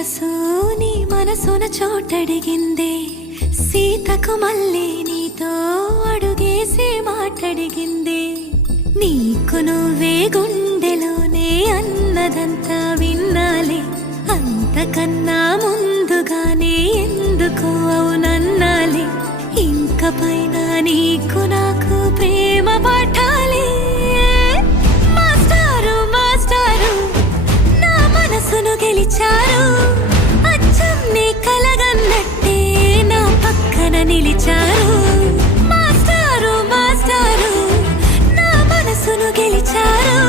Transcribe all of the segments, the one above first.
మనసు నీ మనసున చోటడిగిందే, సీతకు మళ్ళీ నీతో అడుగేసి మాటడిగిందే. నీకు నువ్వే గుండెలోనే అన్నదంతా విన్నాలే, అంతకన్నా ముందుగానే ఎందుకు అవునన్నాలే. ఇంక పైన నీకు నాకు ప్రేమ పాఠాలే. మాస్టారు మాస్టారు నా మనసును గెలిచారు, అచ్చం నీ కలగన్నట్టే నా పక్కన నిలిచారు. మాస్టారు మాస్టారు నా మనసును గెలిచారు,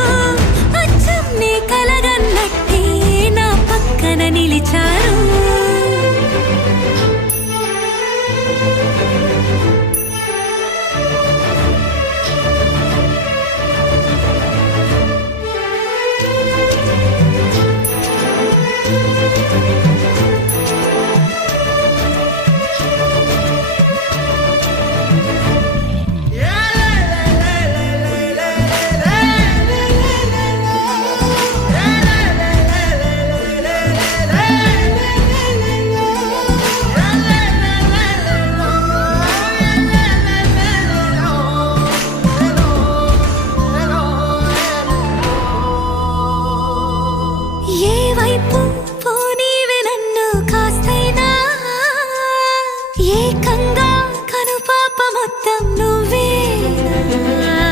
అచ్చం నీ కలగన్నట్టే నా పక్కన నిలిచారు. ఏకంగా కనుపాప మొత్తం నువ్వేనా,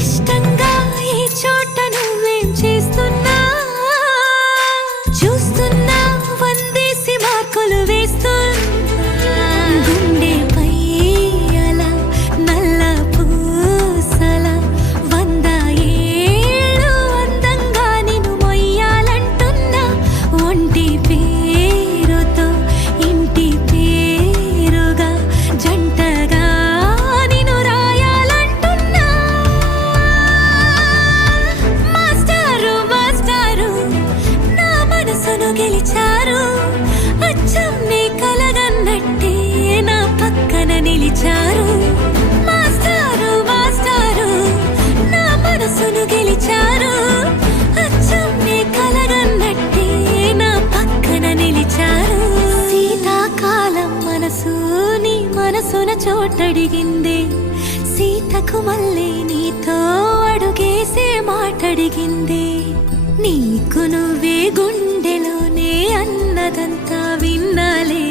ఇష్టంగా ఈ చోట నువ్వేం చేస్తున్నా, చూస్తున్నా వందేసి మార్కులు వేస్తున్నా. గుండెపై అలా నల్ల పూసల 100 ఏళ్ళు అందంగా నిన్ను మొయ్యాలంటున్నా. ఒంటి పేరుతో ఇంటి పేరుగా జంటగా నిన్ను రాయాలంటున్నా. మాస్టారు మాస్టారు నా మనసును గెలిచారు, అచ్చం నీ కలగన్నట్టే నా పక్కన నిలిచారు. మాస్టారు మాస్టారు నా మనసును గెలిచారు, అచ్చం నీ కలగన్నట్టే నా పక్కన నిలిచారు. శీతాకాలం మనసు నీ మనసున చోటడిగిందే, సీతకు మళ్ళీ నీతో అడుగేసే మాటడిగిందే. నీకు నువ్వే గుండెలోనే అన్నదంతా విన్నాలే,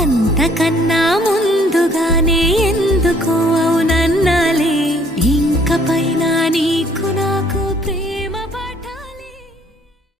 అంతకన్నా ముందుగానే ఎందుకు అవునన్నా.